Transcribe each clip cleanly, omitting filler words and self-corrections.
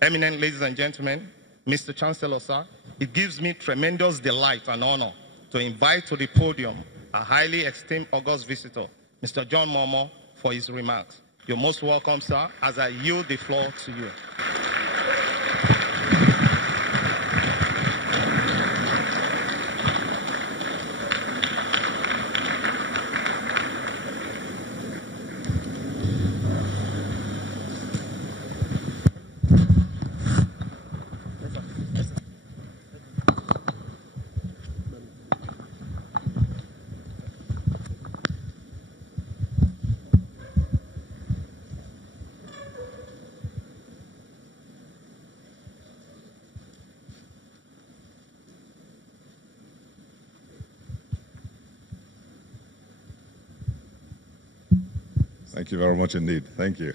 Eminent ladies and gentlemen, Mr. Chancellor, sir, it gives me tremendous delight and honor to invite to the podium a highly esteemed august visitor, Mr. John Momoh, for his remarks. You're most welcome, sir, as I yield the floor to you. Thank you very much indeed. Thank you.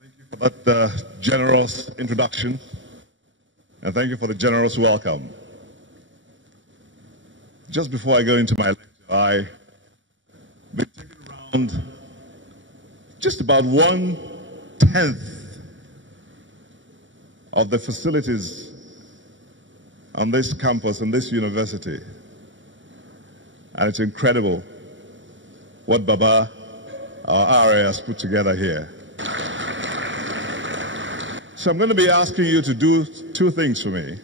Thank you for that generous introduction, and thank you for the generous welcome. Just before I go into my lecture, I've been taken around just about 1/10 of the facilities on this campus and this university. And it's incredible what Baba, our RA, has put together here. So I'm going to be asking you to do two things for me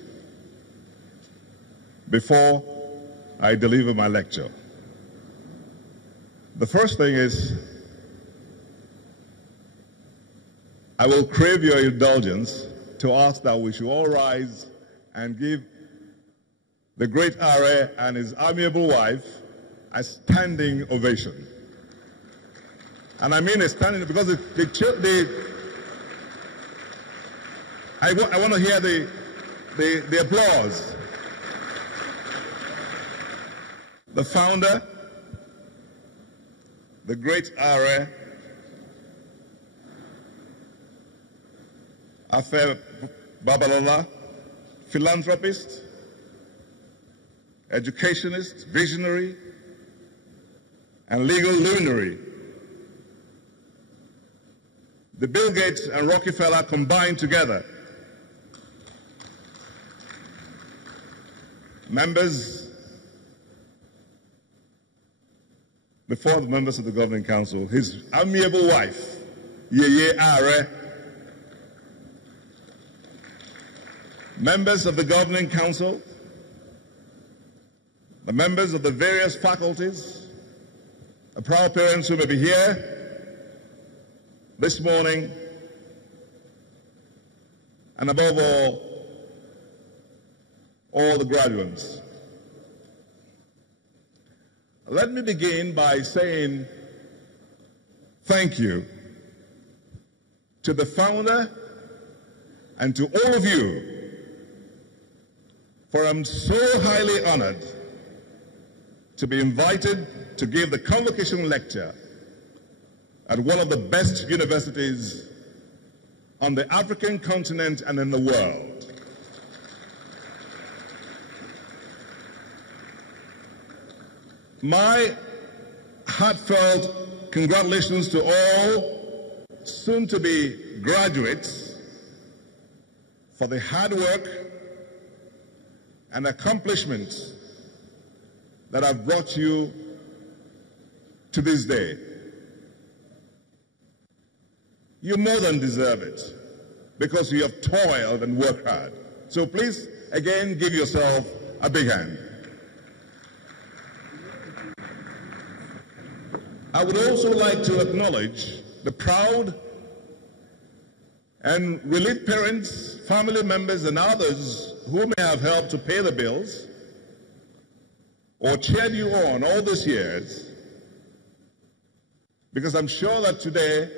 before I deliver my lecture. The first thing is, I will crave your indulgence to ask that we should all rise and give the great RA and his amiable wife a standing ovation. And I mean a standing because I want to hear the applause. The founder, the great RA, Afe Babalola, philanthropist, educationist, visionary, and legal luminary. The Bill Gates and Rockefeller combined together. Members, before the members of the Governing Council, his amiable wife, Yeye Are, members of the Governing Council, the members of the various faculties, the proud parents who may be here this morning, and above all the graduates. Let me begin by saying thank you to the founder and to all of you, for I'm so highly honored to be invited to give the Convocation lecture at one of the best universities on the African continent and in the world. My heartfelt congratulations to all soon-to-be graduates for the hard work and accomplishments that have brought you to this day. You more than deserve it because you have toiled and worked hard. So please, again, give yourself a big hand. I would also like to acknowledge the proud and relieved parents, family members, and others who may have helped to pay the bills or cheered you on all these years, because I'm sure that today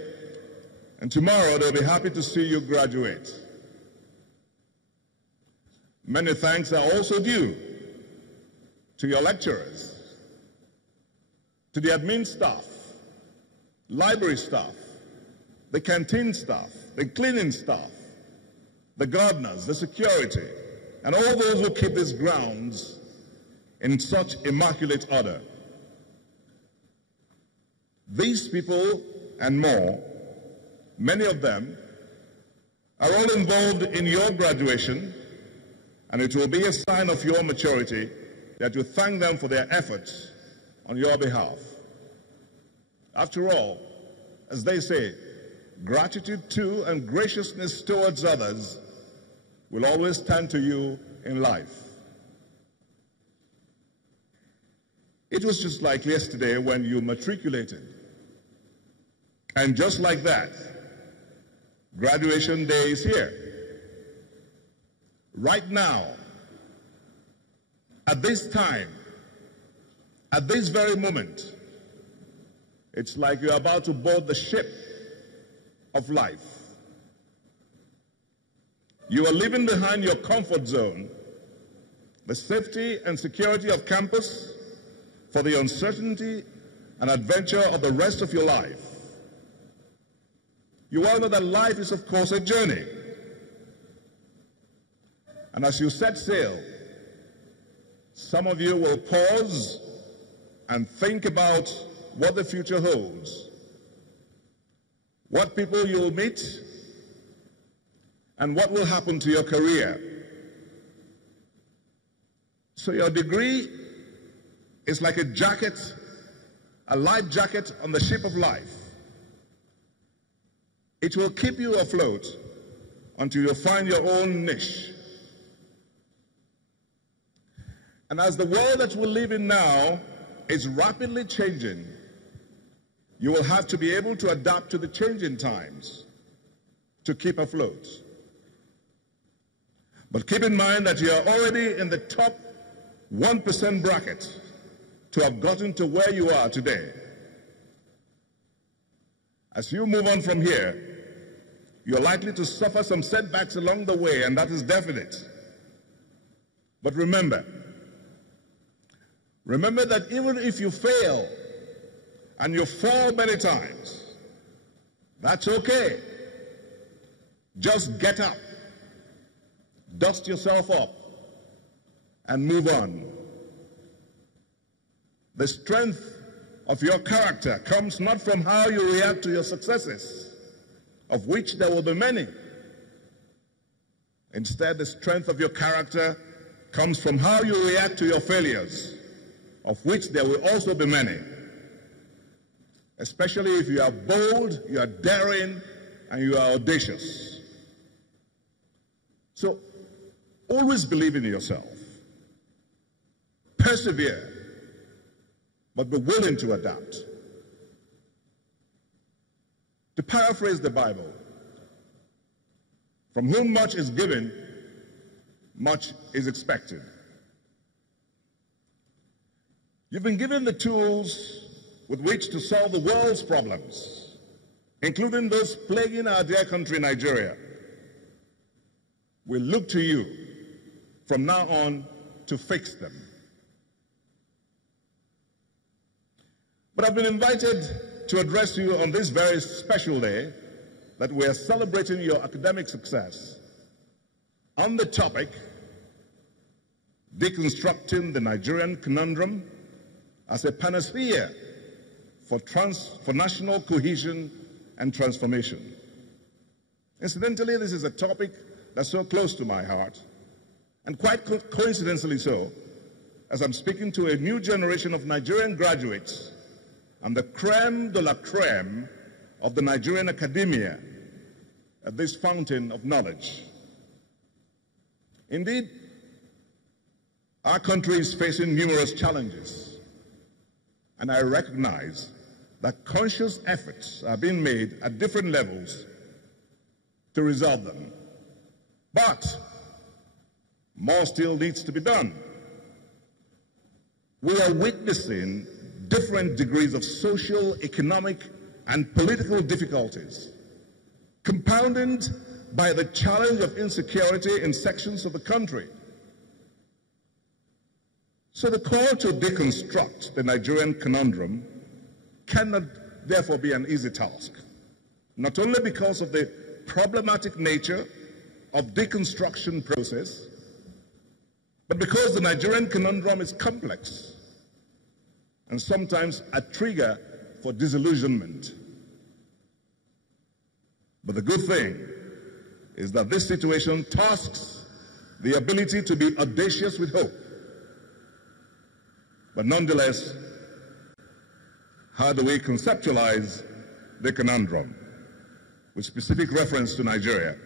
and tomorrow they'll be happy to see you graduate. Many thanks are also due to your lecturers, to the admin staff, library staff, the canteen staff, the cleaning staff, the gardeners, the security, and all those who keep these grounds in such immaculate order. These people and more many of them, are all involved in your graduation, and it will be a sign of your maturity that you thank them for their efforts on your behalf. After all, as they say, gratitude to and graciousness towards others will always stand to you in life. It was just like yesterday when you matriculated. And just like that, graduation day is here. Right now, at this time, at this very moment, it's like you're about to board the ship of life. You are leaving behind your comfort zone, the safety and security of campus, for the uncertainty and adventure of the rest of your life. You all know that life is, of course, a journey. And as you set sail, some of you will pause and think about what the future holds, what people you'll meet, and what will happen to your career. So your degree is like a jacket, a life jacket on the ship of life. It will keep you afloat until you find your own niche. And as the world that we live in now is rapidly changing, you will have to be able to adapt to the changing times to keep afloat. But keep in mind that you are already in the top 1% bracket to have gotten to where you are today. As you move on from here, you're likely to suffer some setbacks along the way, and that is definite. But remember that even if you fail and you fall many times, that's okay. Just get up, dust yourself up, and move on. The strength of your character comes not from how you react to your successes, of which there will be many. Instead, the strength of your character comes from how you react to your failures, of which there will also be many. Especially if you are bold, you are daring, and you are audacious. So, always believe in yourself. Persevere, but be willing to adapt. To paraphrase the Bible, from whom much is given, much is expected. You've been given the tools with which to solve the world's problems, including those plaguing our dear country, Nigeria. We look to you from now on to fix them. But I've been invited to address you on this very special day that we are celebrating your academic success on the topic, deconstructing the Nigerian conundrum as a panacea for national cohesion and transformation. Incidentally, this is a topic that's so close to my heart, and quite coincidentally so, as I'm speaking to a new generation of Nigerian graduates and the crème de la crème of the Nigerian academia at this fountain of knowledge. Indeed, our country is facing numerous challenges, and I recognize that conscious efforts are being made at different levels to resolve them. But more still needs to be done. We are witnessing different degrees of social, economic, and political difficulties, compounded by the challenge of insecurity in sections of the country. So the call to deconstruct the Nigerian conundrum cannot therefore be an easy task, not only because of the problematic nature of deconstruction process, but because the Nigerian conundrum is complex and sometimes a trigger for disillusionment. But the good thing is that this situation tasks the ability to be audacious with hope. But nonetheless, how do we conceptualize the conundrum with specific reference to Nigeria?